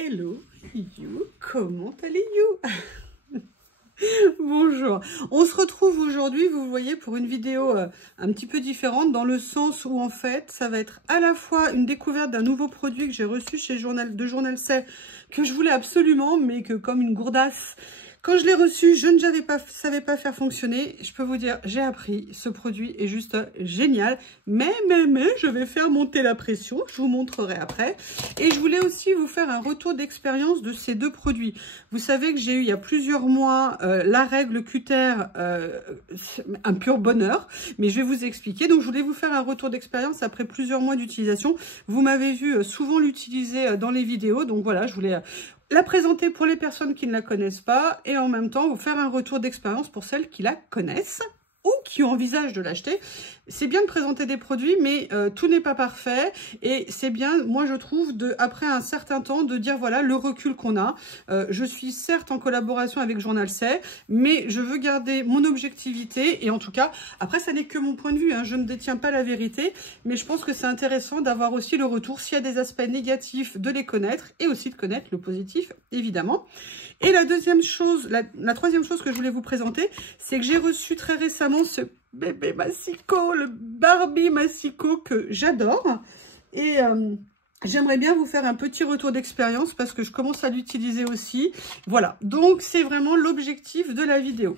Hello, you, comment allez-vous? Bonjour, on se retrouve aujourd'hui, vous voyez, pour une vidéo un petit peu différente, dans le sens où en fait, ça va être à la fois une découverte d'un nouveau produit que j'ai reçu chez Journal C, que je voulais absolument, mais que comme une gourdasse, quand je l'ai reçu, je ne savais pas faire fonctionner. Je peux vous dire, j'ai appris, ce produit est juste génial. Mais, je vais faire monter la pression, je vous montrerai après. Et je voulais aussi vous faire un retour d'expérience de ces deux produits. Vous savez que j'ai eu il y a plusieurs mois la règle Cutter, un pur bonheur. Mais je vais vous expliquer. Donc, je voulais vous faire un retour d'expérience après plusieurs mois d'utilisation. Vous m'avez vu souvent l'utiliser dans les vidéos. Donc, voilà, je voulais la présenter pour les personnes qui ne la connaissent pas et en même temps vous faire un retour d'expérience pour celles qui la connaissent ou qui envisagent de l'acheter. C'est bien de présenter des produits, mais tout n'est pas parfait et c'est bien, moi je trouve, après un certain temps, de dire voilà le recul qu'on a. Je suis certes en collaboration avec Journal C, mais je veux garder mon objectivité et en tout cas, après ça n'est que mon point de vue, hein, je ne détiens pas la vérité, mais je pense que c'est intéressant d'avoir aussi le retour, s'il y a des aspects négatifs, de les connaître et aussi de connaître le positif, évidemment. Et la deuxième chose, la troisième chose que je voulais vous présenter, c'est que j'ai reçu très récemment ce bébé Massiko, le Barbie Massiko que j'adore. Et j'aimerais bien vous faire un petit retour d'expérience parce que je commence à l'utiliser aussi. Voilà, donc c'est vraiment l'objectif de la vidéo.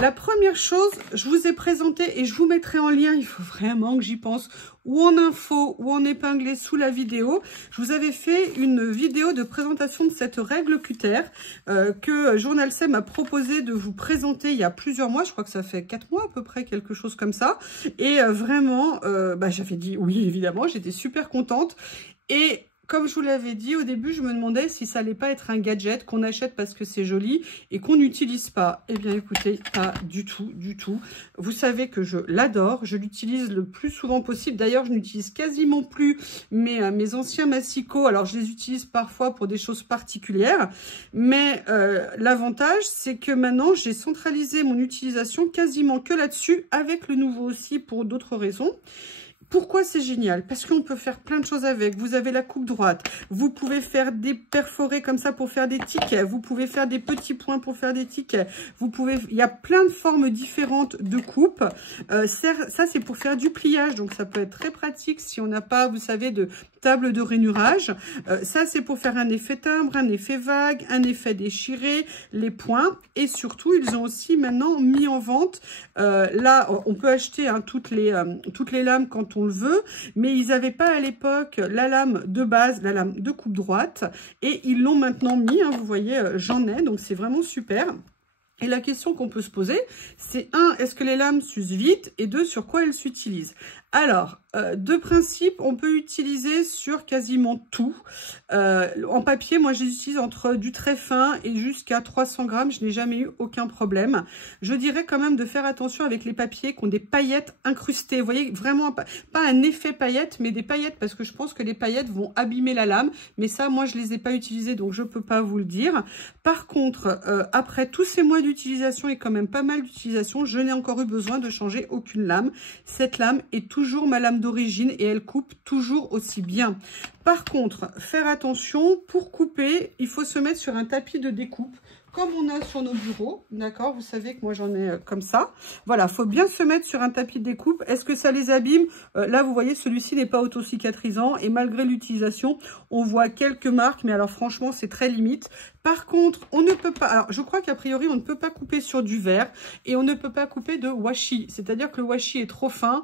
La première chose, je vous ai présenté et je vous mettrai en lien, il faut vraiment que j'y pense, ou en info ou en épinglé sous la vidéo. Je vous avais fait une vidéo de présentation de cette règle Cutter que Journal C m'a proposé de vous présenter il y a plusieurs mois. Je crois que ça fait 4 mois à peu près, quelque chose comme ça. Et vraiment, j'avais dit oui, évidemment, j'étais super contente. Et comme je vous l'avais dit, au début, je me demandais si ça allait pas être un gadget qu'on achète parce que c'est joli et qu'on n'utilise pas. Eh bien, écoutez, pas du tout, du tout. Vous savez que je l'adore. Je l'utilise le plus souvent possible. D'ailleurs, je n'utilise quasiment plus mes anciens Massiko. Alors, je les utilise parfois pour des choses particulières. Mais l'avantage, c'est que maintenant, j'ai centralisé mon utilisation quasiment que là-dessus, avec le nouveau aussi pour d'autres raisons. Pourquoi c'est génial? Parce qu'on peut faire plein de choses avec. Vous avez la coupe droite. Vous pouvez faire des perforés comme ça pour faire des tickets. Vous pouvez faire des petits points pour faire des tickets. Il y a plein de formes différentes de coupe. Ça, c'est pour faire du pliage. Donc, ça peut être très pratique si on n'a pas, vous savez, de table de rainurage. Ça, c'est pour faire un effet timbre, un effet vague, un effet déchiré, les points. Et surtout, ils ont aussi maintenant mis en vente. Là, on peut acheter toutes les lames quand on le veut, mais ils n'avaient pas à l'époque la lame de base, la lame de coupe droite, et ils l'ont maintenant mis, hein, vous voyez, j'en ai, donc c'est vraiment super. Et la question qu'on peut se poser, c'est 1, est-ce que les lames s'usent vite, et 2, sur quoi elles s'utilisent? Alors, de principe, on peut utiliser sur quasiment tout. En papier, moi, je les utilise entre du très fin et jusqu'à 300 grammes. Je n'ai jamais eu aucun problème. Je dirais quand même de faire attention avec les papiers qui ont des paillettes incrustées. Vous voyez, vraiment, pas un effet paillette, mais des paillettes, parce que je pense que les paillettes vont abîmer la lame. Mais ça, moi, je les ai pas utilisées, donc je peux pas vous le dire. Par contre, après tous ces mois d'utilisation et quand même pas mal d'utilisation, je n'ai encore eu besoin de changer aucune lame. Cette lame est toujours ma lame d'origine et elle coupe toujours aussi bien. Par contre, faire attention, pour couper, il faut se mettre sur un tapis de découpe comme on a sur nos bureaux, d'accord? Vous savez que moi j'en ai comme ça. Voilà, faut bien se mettre sur un tapis de découpe. Est-ce que ça les abîme? Là, vous voyez, celui-ci n'est pas auto-cicatrisant et malgré l'utilisation, on voit quelques marques, mais alors franchement, c'est très limite. Par contre, on ne peut pas, alors je crois qu'a priori, on ne peut pas couper sur du verre et on ne peut pas couper de washi. C'est-à-dire que le washi est trop fin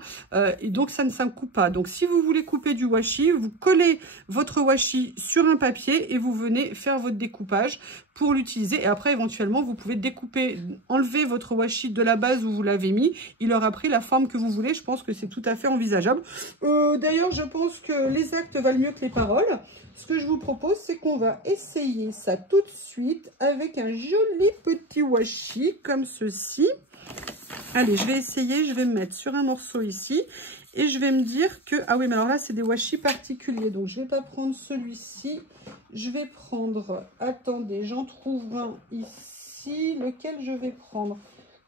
et donc ça ne coupe pas. Donc si vous voulez couper du washi, vous collez votre washi sur un papier et vous venez faire votre découpage pour l'utiliser. Et après, éventuellement, vous pouvez découper, enlever votre washi de la base où vous l'avez mis. Il aura pris la forme que vous voulez. Je pense que c'est tout à fait envisageable. D'ailleurs, je pense que les actes valent mieux que les paroles. Ce que je vous propose, c'est qu'on va essayer ça tout de suite avec un joli petit washi comme ceci. Allez, je vais essayer. Je vais me mettre sur un morceau ici. Et je vais me dire que... Ah oui, mais alors là, c'est des washi particuliers. Donc, je ne vais pas prendre celui-ci. Je vais prendre... Attendez, j'en trouve un ici. Lequel je vais prendre?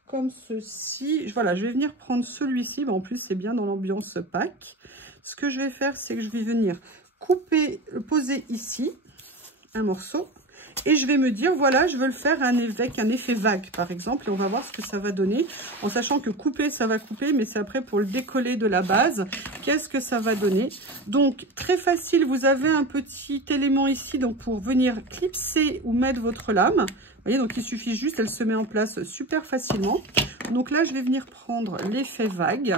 Comme ceci. Voilà, je vais venir prendre celui-ci. En plus, c'est bien dans l'ambiance Pâques. Ce que je vais faire, c'est que je vais venir couper, poser ici. un morceau. Et je vais me dire, voilà, je veux le faire avec un effet vague, par exemple. Et on va voir ce que ça va donner. En sachant que couper, ça va couper. Mais c'est après pour le décoller de la base. Qu'est-ce que ça va donner? Donc, très facile. Vous avez un petit élément ici. Donc, pour venir clipser ou mettre votre lame. Vous voyez, donc il suffit juste. Elle se met en place super facilement. Donc là, je vais venir prendre l'effet vague.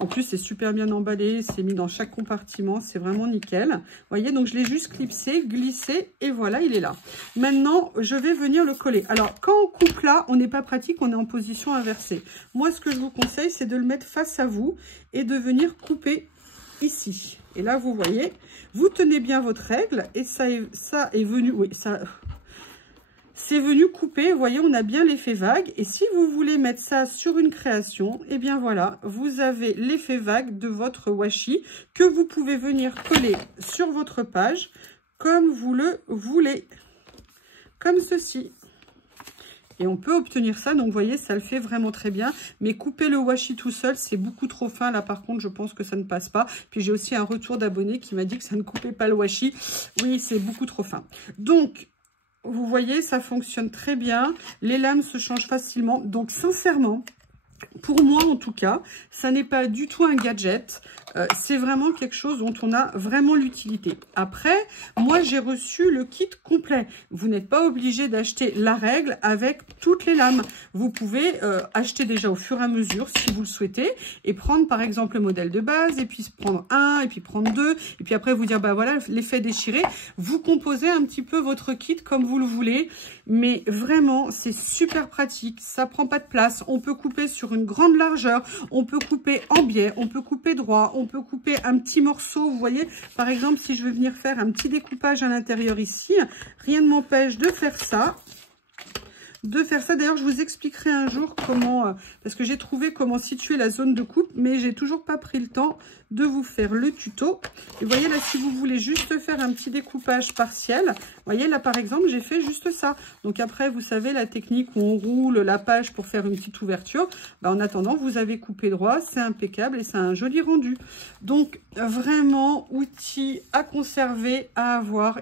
En plus, c'est super bien emballé, c'est mis dans chaque compartiment, c'est vraiment nickel. Vous voyez, donc je l'ai juste clipsé, glissé, et voilà, il est là. Maintenant, je vais venir le coller. Alors, quand on coupe là, on n'est pas pratique, on est en position inversée. Moi, ce que je vous conseille, c'est de le mettre face à vous et de venir couper ici. Et là, vous voyez, vous tenez bien votre règle, et ça est venu, oui, ça... C'est venu couper, vous voyez, on a bien l'effet vague. Et si vous voulez mettre ça sur une création, eh bien voilà, vous avez l'effet vague de votre washi que vous pouvez venir coller sur votre page comme vous le voulez. Comme ceci. Et on peut obtenir ça, donc vous voyez, ça le fait vraiment très bien. Mais couper le washi tout seul, c'est beaucoup trop fin. Là, par contre, je pense que ça ne passe pas. Puis j'ai aussi un retour d'abonné qui m'a dit que ça ne coupait pas le washi. Oui, c'est beaucoup trop fin. Donc... Vous voyez, ça fonctionne très bien. Les lames se changent facilement. Donc, sincèrement, pour moi en tout cas, ça n'est pas du tout un gadget. C'est vraiment quelque chose dont on a vraiment l'utilité. Après, moi j'ai reçu le kit complet. Vous n'êtes pas obligé d'acheter la règle avec toutes les lames. Vous pouvez acheter déjà au fur et à mesure si vous le souhaitez et prendre par exemple le modèle de base et puis prendre un et puis prendre deux et puis après vous dire bah voilà l'effet déchiré. Vous composez un petit peu votre kit comme vous le voulez, mais vraiment c'est super pratique. Ça prend pas de place. On peut couper sur une grande largeur, on peut couper en biais, on peut couper droit, on peut couper un petit morceau. Vous voyez, par exemple, si je veux venir faire un petit découpage à l'intérieur ici, rien ne m'empêche de faire ça. D'ailleurs, je vous expliquerai un jour comment, parce que j'ai trouvé comment situer la zone de coupe, mais j'ai toujours pas pris le temps de vous faire le tuto. Et vous voyez là, si vous voulez juste faire un petit découpage partiel, vous voyez là par exemple, j'ai fait juste ça. Donc après, vous savez la technique où on roule la page pour faire une petite ouverture. Bah, en attendant, vous avez coupé droit, c'est impeccable et ça a un joli rendu. Donc vraiment, outil à conserver, à avoir.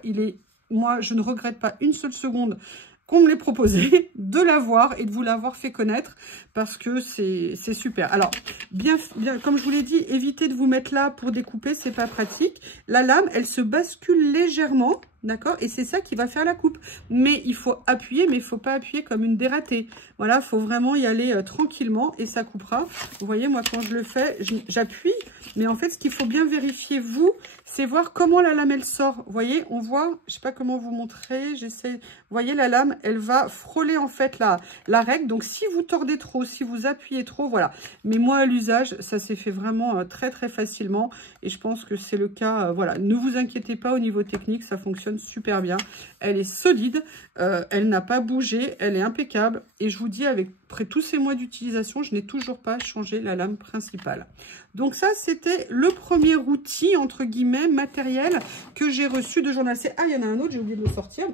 Moi, je ne regrette pas une seule seconde qu'on me l'ait proposé, de l'avoir et de vous l'avoir fait connaître parce que c'est super. Alors, bien, comme je vous l'ai dit, évitez de vous mettre là pour découper, c'est pas pratique. La lame, elle se bascule légèrement, d'accord? Et c'est ça qui va faire la coupe. Mais il faut appuyer, mais il faut pas appuyer comme une dératée. Voilà, il faut vraiment y aller tranquillement et ça coupera. Vous voyez, moi, quand je le fais, j'appuie. Mais en fait, ce qu'il faut bien vérifier, vous, c'est voir comment la lame, elle sort. Vous voyez, on voit, je sais pas comment vous montrer, j'essaie. Vous voyez, la lame, elle va frôler en fait la règle. Donc, si vous tordez trop, si vous appuyez trop, voilà. Mais moi, à l'usage, ça s'est fait vraiment très, très facilement. Et je pense que c'est le cas, voilà. Ne vous inquiétez pas au niveau technique, ça fonctionne super bien. Elle est solide, elle n'a pas bougé, elle est impeccable. Et je vous dis, après tous ces mois d'utilisation, je n'ai toujours pas changé la lame principale. Donc ça, c'était le premier outil, entre guillemets, matériel que j'ai reçu de Journal C. Ah, il y en a un autre, j'ai oublié de le sortir.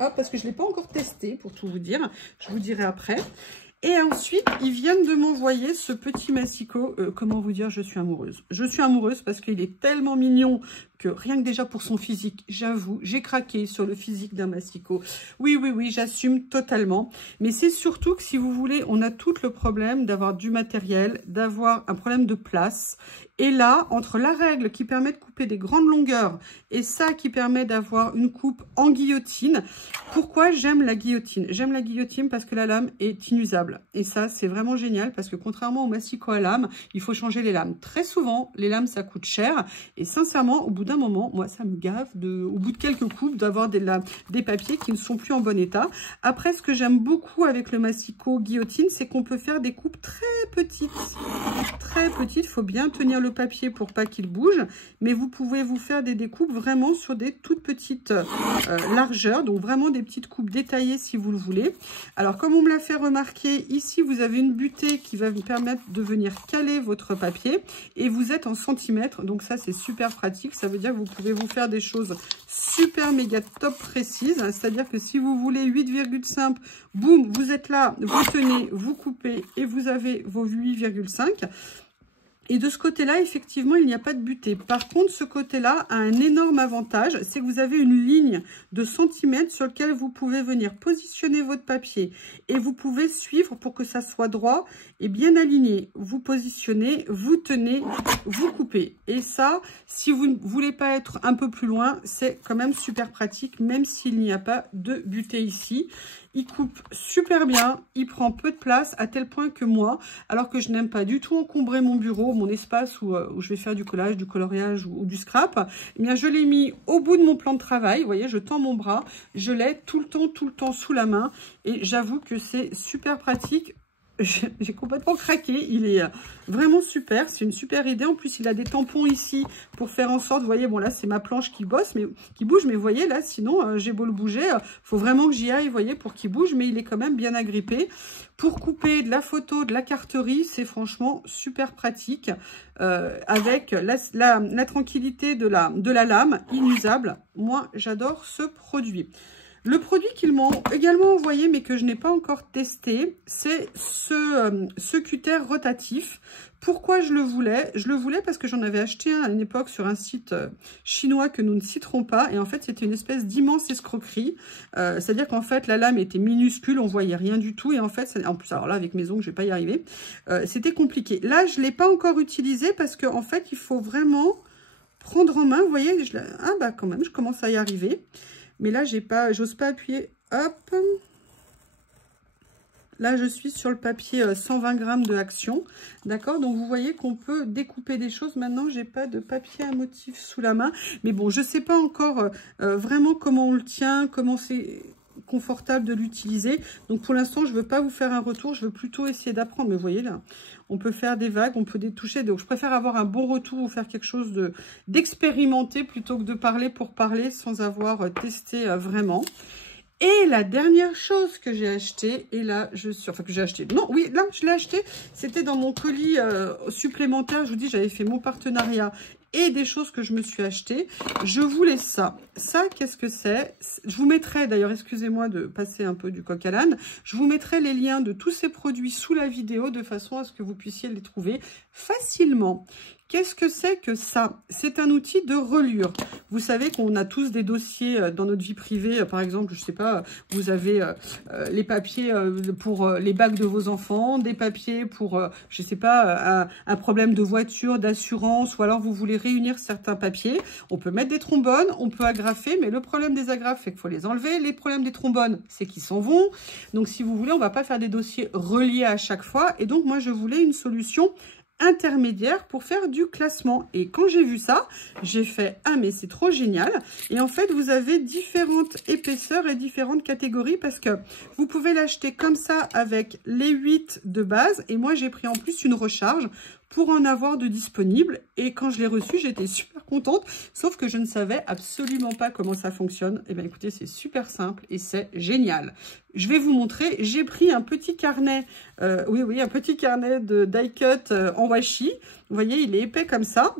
Ah, parce que je ne l'ai pas encore testé, pour tout vous dire. Je vous dirai après. Et ensuite, ils viennent de m'envoyer ce petit massicot. Comment vous dire, je suis amoureuse. Je suis amoureuse parce qu'il est tellement mignon que rien que déjà pour son physique, j'avoue, j'ai craqué sur le physique d'un massicot. Oui, oui, oui, j'assume totalement. Mais c'est surtout que si vous voulez, on a tout le problème d'avoir du matériel, d'avoir un problème de place. Et là, entre la règle qui permet de couper des grandes longueurs et ça qui permet d'avoir une coupe en guillotine, pourquoi j'aime la guillotine? J'aime la guillotine parce que la lame est inusable. Et ça, c'est vraiment génial parce que contrairement au massicot à lame, il faut changer les lames. Très souvent, les lames, ça coûte cher. Et sincèrement, au bout d'un moment, moi, ça me gave, au bout de quelques coupes, d'avoir des papiers qui ne sont plus en bon état. Après, ce que j'aime beaucoup avec le massicot guillotine, c'est qu'on peut faire des coupes très petites. Très petites, il faut bien tenir le papier pour pas qu'il bouge. Mais vous pouvez vous faire des découpes vraiment sur des toutes petites largeurs. Donc, vraiment des petites coupes détaillées si vous le voulez. Alors, comme on me l'a fait remarquer, ici, vous avez une butée qui va vous permettre de venir caler votre papier. Et vous êtes en centimètres. Donc, ça, c'est super pratique. Ça veut dire que vous pouvez vous faire des choses super méga top précises. C'est-à-dire que si vous voulez 8,5, boum, vous êtes là, vous tenez, vous coupez et vous avez vos 8,5. Et de ce côté-là, effectivement, il n'y a pas de butée. Par contre, ce côté-là a un énorme avantage, c'est que vous avez une ligne de centimètres sur laquelle vous pouvez venir positionner votre papier. Et vous pouvez suivre pour que ça soit droit et bien aligné. Vous positionnez, vous tenez, vous coupez. Et ça, si vous ne voulez pas être un peu plus loin, c'est quand même super pratique, même s'il n'y a pas de butée ici. Il coupe super bien, il prend peu de place, à tel point que moi, alors que je n'aime pas du tout encombrer mon bureau, mon espace où je vais faire du collage, du coloriage ou du scrap, eh bien je l'ai mis au bout de mon plan de travail. Vous voyez, je tends mon bras, je l'ai tout le temps sous la main. Et j'avoue que c'est super pratique. J'ai complètement craqué, il est vraiment super, c'est une super idée. En plus, il a des tampons ici pour faire en sorte, vous voyez, bon là c'est ma planche qui bouge, mais vous voyez là, sinon j'ai beau le bouger, faut vraiment que j'y aille, vous voyez, pour qu'il bouge, mais il est quand même bien agrippé. Pour couper de la photo, de la carterie, c'est franchement super pratique, avec la tranquillité de la lame inusable. Moi, j'adore ce produit. Le produit qu'ils m'ont également envoyé, mais que je n'ai pas encore testé, c'est ce cutter rotatif. Pourquoi je le voulais? Je le voulais parce que j'en avais acheté un à une époque sur un site chinois que nous ne citerons pas. Et en fait, c'était une espèce d'immense escroquerie. C'est-à-dire qu'en fait, la lame était minuscule, on voyait rien du tout. Et en fait, en plus, alors là, avec mes ongles, je ne vais pas y arriver. C'était compliqué. Là, je ne l'ai pas encore utilisé parce qu'en fait, il faut vraiment prendre en main. Vous voyez, ah bah quand même, je commence à y arriver. Mais là, j'ose pas appuyer. Hop. Là, je suis sur le papier 120 grammes de Action. D'accord? Donc, vous voyez qu'on peut découper des choses. Maintenant, j'ai pas de papier à motif sous la main. Mais bon, je sais pas encore vraiment comment on le tient, comment c'est confortable de l'utiliser. Donc, pour l'instant, je veux pas vous faire un retour. Je veux plutôt essayer d'apprendre. Mais vous voyez là, on peut faire des vagues, on peut détoucher. Donc, je préfère avoir un bon retour ou faire quelque chose d'expérimenté plutôt que de parler pour parler sans avoir testé vraiment. Et la dernière chose que j'ai acheté, et là je suis, enfin que j'ai acheté, non, oui, là je l'ai acheté, c'était dans mon colis supplémentaire. Je vous dis, j'avais fait mon partenariat et des choses que je me suis achetées. Je voulais ça. Ça, qu'est-ce que c'est? Je vous mettrai, d'ailleurs, excusez-moi de passer un peu du coq à l'âne, je vous mettrai les liens de tous ces produits sous la vidéo de façon à ce que vous puissiez les trouver facilement. Qu'est-ce que c'est que ça? C'est un outil de reliure. Vous savez qu'on a tous des dossiers dans notre vie privée. Par exemple, je sais pas, vous avez les papiers pour les bacs de vos enfants, des papiers pour, je sais pas, un problème de voiture, d'assurance, ou alors vous voulez réunir certains papiers. On peut mettre des trombones, on peut agrafer, mais le problème des agrafes, c'est qu'il faut les enlever. Les problèmes des trombones, c'est qu'ils s'en vont. Donc, si vous voulez, on va pas faire des dossiers reliés à chaque fois. Et donc, moi, je voulais une solution intermédiaire pour faire du classement. Et quand j'ai vu ça, j'ai fait « Ah, mais c'est trop génial !» Et en fait, vous avez différentes épaisseurs et différentes catégories parce que vous pouvez l'acheter comme ça avec les 8 de base. Et moi, j'ai pris en plus une recharge pour en avoir de disponible. Et quand je l'ai reçu, j'étais super contente, sauf que je ne savais absolument pas comment ça fonctionne. Et bien écoutez, c'est super simple et c'est génial. Je vais vous montrer, j'ai pris un petit carnet, un petit carnet de die cut en washi. Vous voyez, il est épais comme ça,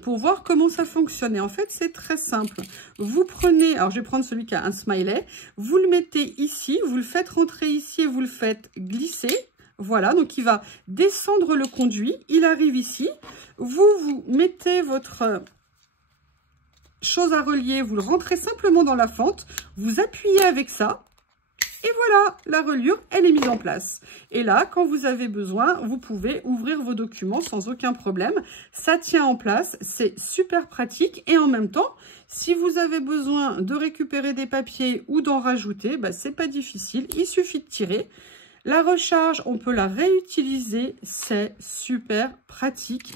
pour voir comment ça fonctionne. Et en fait, c'est très simple. Vous prenez, alors je vais prendre celui qui a un smiley, vous le mettez ici, vous le faites rentrer ici et vous le faites glisser. Voilà, donc il va descendre le conduit, il arrive ici, vous mettez votre chose à relier, vous le rentrez simplement dans la fente, vous appuyez avec ça, et voilà, la reliure, elle est mise en place. Et là, quand vous avez besoin, vous pouvez ouvrir vos documents sans aucun problème. Ça tient en place, c'est super pratique, et en même temps, si vous avez besoin de récupérer des papiers ou d'en rajouter, bah, c'est pas difficile, il suffit de tirer. La recharge, on peut la réutiliser, c'est super pratique.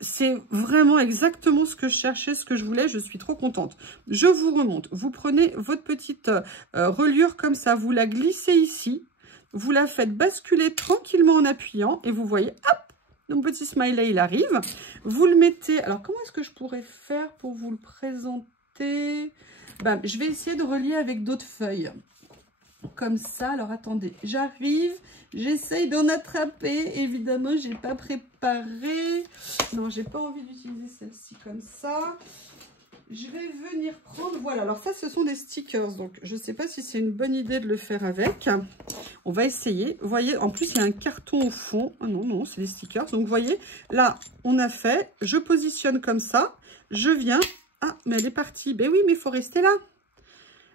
C'est vraiment exactement ce que je cherchais, ce que je voulais, je suis trop contente. Je vous remonte, vous prenez votre petite reliure comme ça, vous la glissez ici, vous la faites basculer tranquillement en appuyant et vous voyez, hop, mon petit smiley, il arrive. Vous le mettez, alors comment est-ce que je pourrais faire pour vous le présenter? Ben, je vais essayer de relier avec d'autres feuilles. Comme ça, alors attendez, j'arrive, j'essaye d'en attraper, évidemment, j'ai pas préparé, non, j'ai pas envie d'utiliser celle-ci comme ça, je vais venir prendre, voilà, alors ça, ce sont des stickers, donc je ne sais pas si c'est une bonne idée de le faire avec. On va essayer. Vous voyez, en plus, il y a un carton au fond. Ah non, non, c'est des stickers. Donc, vous voyez, là, on a fait, je positionne comme ça, je viens. Ah, mais elle est partie. Ben oui, mais il faut rester là.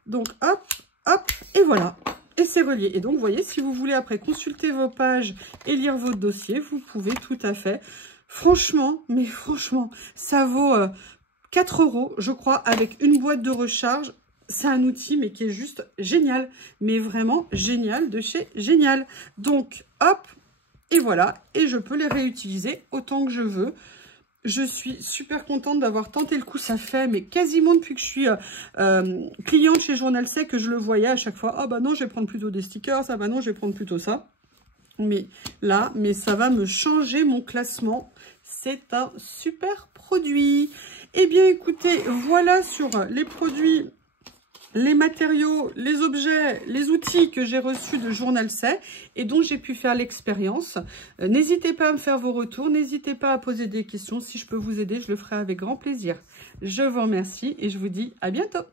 Donc, hop, hop, et voilà. Et c'est relié. Et donc, vous voyez, si vous voulez après consulter vos pages et lire votre dossier, vous pouvez tout à fait. Franchement, mais franchement, ça vaut 4 €, je crois, avec une boîte de recharge. C'est un outil, mais qui est juste génial. Mais vraiment génial de chez Génial. Donc, hop, et voilà. Et je peux les réutiliser autant que je veux. Je suis super contente d'avoir tenté le coup. Ça fait, mais quasiment depuis que je suis cliente chez Journal C, que je le voyais à chaque fois. Ah bah non, je vais prendre plutôt des stickers. Ah bah non, je vais prendre plutôt ça. Mais là, mais ça va me changer mon classement. C'est un super produit. Eh bien, écoutez, voilà sur les produits, les matériaux, les objets, les outils que j'ai reçus de Journal C et dont j'ai pu faire l'expérience. N'hésitez pas à me faire vos retours, n'hésitez pas à poser des questions. Si je peux vous aider, je le ferai avec grand plaisir. Je vous remercie et je vous dis à bientôt.